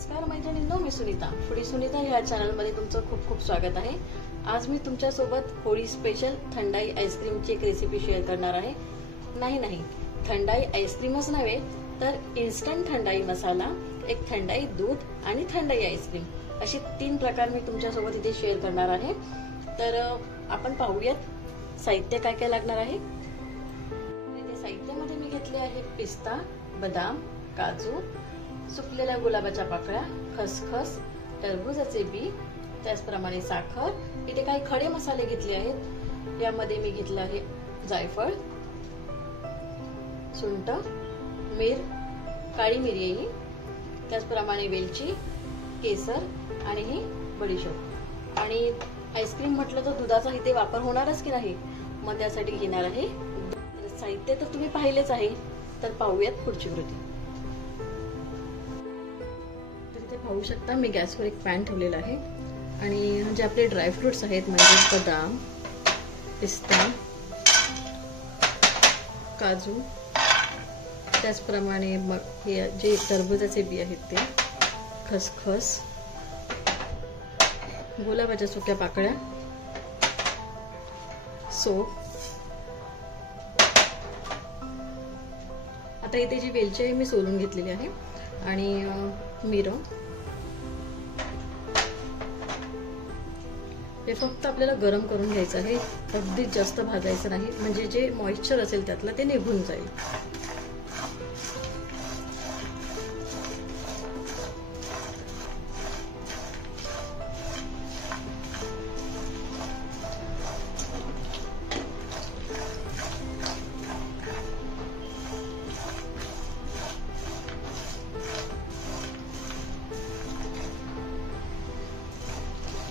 नमस्कार मैत्रिणींनो, मी सुनीता फूडी सुनीता या चॅनलमध्ये तुमचं खूप खूप स्वागत आहे। आज मी तुमच्यासोबत होळी स्पेशल थंडाई आईस्क्रीमची एक रेसिपी शेअर करणार आहे। नाही, थंडाई आईस्क्रीमच नव्हे तर इन्स्टंट थंडाई मसाला, एक थंडाई दूध आणि थंडाई आईस्क्रीम असे 3 प्रकार मी तुमच्यासोबत इथे शेअर करणार आहे। तर आपण पाहूयात साहित्य काय काय लागणार आहे। साहित्यामध्ये मी घेतले आहे पिस्ता, बदाम, काजू, सुकलेल्या गुलाबाच्या पाकळ्या, खसखस, टरबूजाचे बी, त्याचप्रमाणे साखर। इथे काही खडे मसाले घेतले आहेत। यामध्ये मी घेतले आहे जायफळ, सुंठ, मिर, काळी मिरी, त्याचप्रमाणे वेलची, केसर आणि ही बडीशेप। आणि आईस्क्रीम म्हटलं तर दुधाचा इथे वापर होणारच की नाही, मग त्यासाठी घेणार आहे। साहित्य तर तुम्ही पाहिलेच आहे, तर पाहूयात पुढची कृती। पाहू शकता मी गॅसवर एक पॅन ठेवलेला आहे आणि जे आपले ड्रायफ्रुट्स आहेत म्हणजे बदाम, पिस्ता, काजू, त्याचप्रमाणे मग हे जे टरबूजाचे बी आहेत ते, खसखस, गुलाबाच्या सुक्या पाकळ्या, सोप। आता इथे जी वेलची आहे मी सोलून घेतलेली आहे आणि मिरं। हे फक्त आपल्याला गरम करून घ्यायचं आहे, अगदी जास्त भाजायचं नाही, म्हणजे जे मॉइश्चर असेल त्यातलं ते निघून जाईल।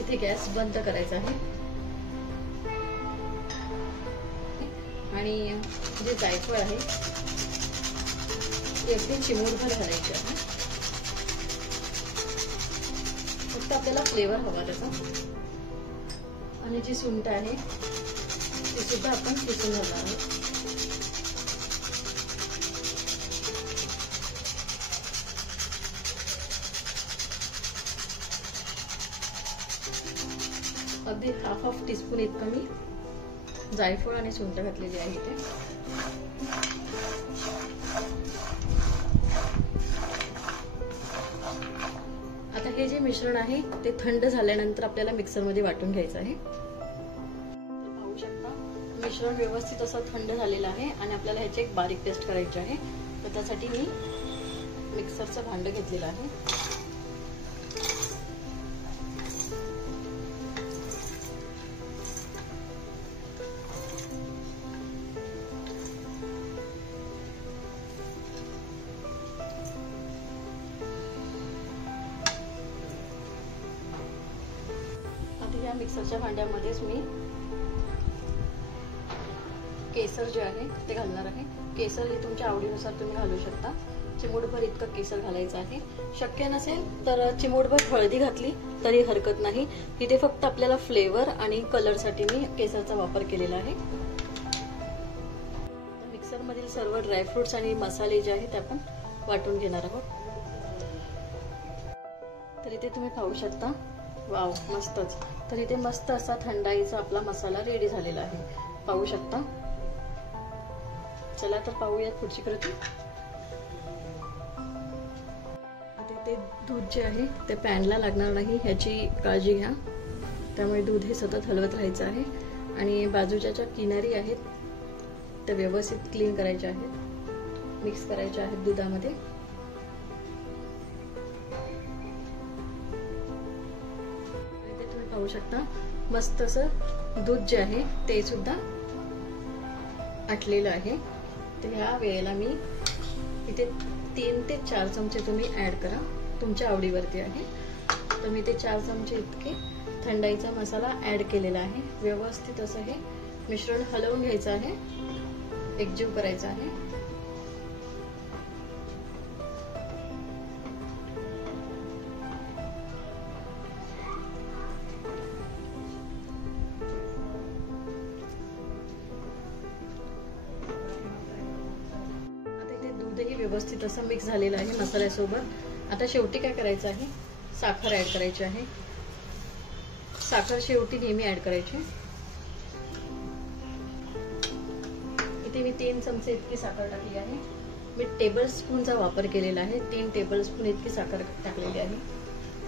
इथे गॅस बंद करायचा आहे आणि जे जायफळ आहे ते अगदी चिमूटभर घालायचे आहे। फक्त आपल्याला फ्लेवर हवा त्याचा। आणि जी सुंठ आहे ती सुद्धा आपण किसून घालणार आहोत। अगदी हाफ टीस्पून इतकं मी जायफळ आणि सुंठ घातलेली आहे इथे। आता हे जे मिश्रण आहे ते थंड झाल्यानंतर आपल्याला मिक्सर मध्ये वाटून घ्यायचं आहे। पाहू शकता मिश्रण व्यवस्थित असं थंड झालेलं आहे आणि आपल्याला ह्याची एक बारीक पेस्ट करायची आहे। तर त्यासाठी मी मिक्सरचं भांडं घेतलेलं आहे। या मिक्सरच्या भांड्यामध्येच मी केसर जे आहे ते घालणार आहे। केसर हे तुमच्या आवडीनुसार तुम्ही घालू शकता। चिमूटभर इतकं केसर घालायचं आहे। शक्य नसेल तर चिमूटभर हळदी घातली तरी हरकत नाही। इथे फक्त आपल्याला फ्लेवर आणि कलर साठी मी केसरचा वापर केलेला आहे। मिक्सर मधील सर्व ड्रायफ्रुट्स आणि मसाले जे आहेत ते आपण वाटून घेणार आहोत। तर इथे तुम्ही पाहू शकता, वाव मस्तच। तर इथे मस्त असा थंडाईचा आपला मसाला रेडी झालेला आहे, पाहू शकता। चला तर पाहूयात पुढची कृती। आता इथे दूध जे आहे ते पॅनला लागणार नाही ह्याची काळजी घ्या, त्यामुळे दूध हे सतत हलवत राहायचं आहे। आणि बाजूच्या ज्या किनारी आहेत त्या व्यवस्थित क्लीन करायच्या आहेत, मिक्स करायच्या आहेत दुधामध्ये। पाहू शकता मस्त असं दूध जे आहे ते सुद्धा आटलेलं आहे। तर ह्या वेळेला मी इथे 3 ते 4 चमचे तुम्ही ऍड करा, तुमच्या आवडीवरती आहे। तर मी ते 4 चमचे इतके थंडाईचा मसाला ऍड केलेला आहे। व्यवस्थित असं हे मिश्रण हलवून घ्यायचं आहे, एकजीव करायचं आहे। व्यवस्थित असं मिक्स झालेलं आहे मसाल्यासोबत। आता शेवटी काय करायचं आहे, साखर ऍड करायची आहे. साखर शेवटी नेहमी ऍड करायची. इथे मी 3 चमचे इतकी साखर टाकली आहे. मी टेबल स्पूनचा वापर केलेला आहे. 3 टेबल स्पून इतकी साखर टाकलेली आहे.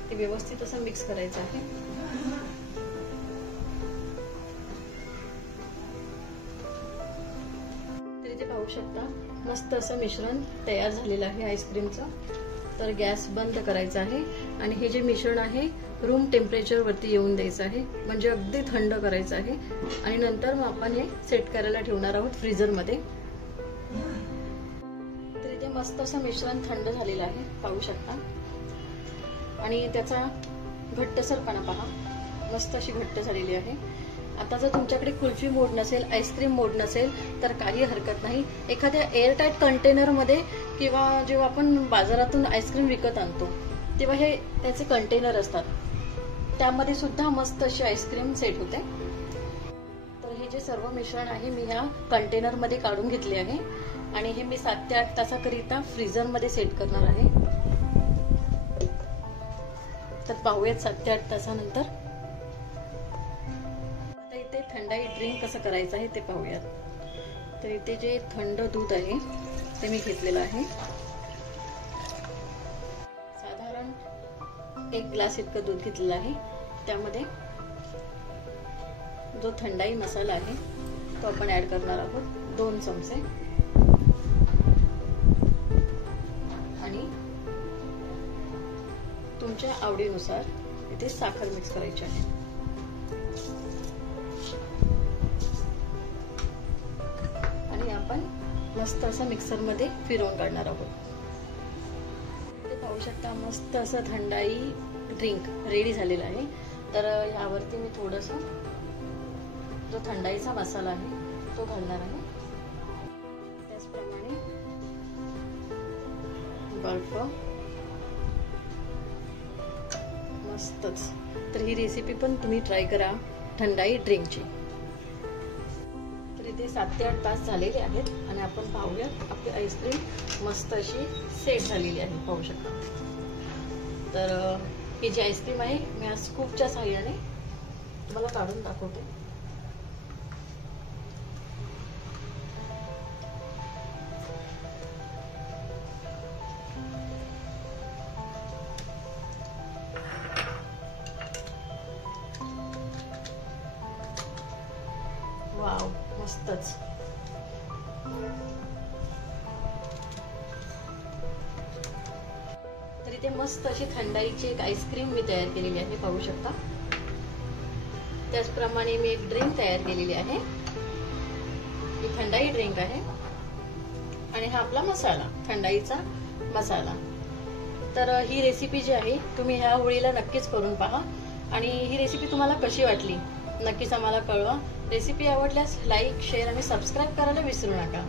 ते व्यवस्थित असं मिक्स करायचं आहे. तर इथे पाहू शकता मस्त असं मिश्रण तयार झालेलं आहे आईस्क्रीमचं. तर गॅस बंद करायचा आहे आणि हे जे मिश्रण आहे रूम टेम्परेचर वरती येऊन द्यायचं आहे, म्हणजे अगदी थंड करायचं आहे. आणि नंतर मग आपण हे सेट करायला ठेवणार आहोत फ्रीझर मध्ये. तर इथे मस्त असं मिश्रण थंड झालेलं आहे, पाहू शकता. आणि त्याचा घट्टसरपणा पहा, मस्त अशी घट्ट झालेली आहे. आता जर तुमच्याकडे कुल्फी मोड नसेल, आईस्क्रीम मोड नसेल तर काही हरकत नाही. एखाद्या एअरटाईट कंटेनर मध्ये किंवा जेव्हा आपण बाजारातून आईस्क्रीम विकत आणतो तेव्हा हे त्याचे कंटेनर असतात, त्यामध्ये सुद्धा मस्त अशी आईस्क्रीम सेट होते. तर हे जे सर्व मिश्रण आहे मी ह्या कंटेनर मध्ये काढून घेतले आहे आणि हे मी 7 ते 8 तासाकरिता फ्रीझर मध्ये सेट करणार आहे. तर पाहूयात 7 ते 8 तासानंतर. आता इथे थंडाई ड्रिंक कसं करायचं आहे ते पाहूयात. तर इथे जे थंड दूध आहे ते मी घेतलेलं आहे. साधारण 1 ग्लास इतकं दूध घेतलेलं आहे. त्यामध्ये जो थंडाई मसाला आहे तो आपण ऍड करणार आहोत 2 चमचे. आणि तुमच्या आवडीनुसार इथे साखर मिक्स करायची आहे. आणि आपण मस्त असं मिक्सर मध्ये फिरवून काढणार आहोत. ते पाहू शकता मस्त असं थंडाई ड्रिंक रेडी झालेलं आहे. तर यावरती मी थोडंसं जो थंडाईचा मसाला आहे तो घालणार आहे. त्याचप्रमाणे बर्फ, मस्तच. तर ही रेसिपी पण तुम्ही ट्राय करा थंडाई ड्रिंकची. तर इथे 7 ते 8 तास झालेले आहेत आणि आपण पाहूयात आपली आईस्क्रीम मस्त अशी सेट झालेली आहे, पाहू शकता. तर ही जी आईस्क्रीम आहे मी आज स्कूपच्या साहाय्याने तुम्हाला काढून दाखवते. वाव, मस्तच. तर इथे मस्त अशी थंडाईची एक आईस्क्रीम मी तयार केलेली आहे, पाहू शकता. त्याचप्रमाणे मी एक ड्रिंक तयार केलेली आहे. ही थंडाई ड्रिंक आहे आणि हा आपला मसाला, थंडाईचा मसाला. तर ही रेसिपी जी आहे तुम्ही ह्या होळीला नक्कीच करून पहा. आणि ही रेसिपी तुम्हाला कशी वाटली नक्कीच आम्हाला कळवा. रेसिपी आवडल्यास लाईक, शेअर आणि सबस्क्राईब करायला विसरू नका.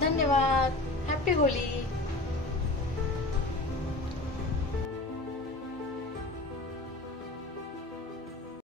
धन्यवाद. Happy Holy.